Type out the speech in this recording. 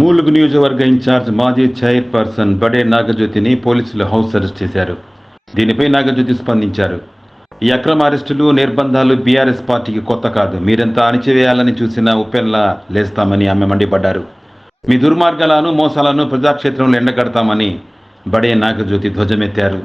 మూలుగు నియోజకవర్గ ఇన్ఛార్జ్ మాజీ చైర్పర్సన్ బడే నాగజ్యోతిని పోలీసులు హౌస్ అరెస్ట్ చేశారు. దీనిపై నాగజ్యోతి స్పందించారు. ఈ అక్రమ అరెస్టులు నిర్బంధాలు బీఆర్ఎస్ పార్టీకి కొత్త కాదు. మీరెంత అణిచివేయాలని చూసిన ఉప్పెన్లా లేస్తామని ఆమె మండిపడ్డారు. మీ దుర్మార్గాలను మోసాలను ప్రజాక్షేత్రంలో ఎండగడతామని బడే నాగజ్యోతి ధ్వజమెత్తారు.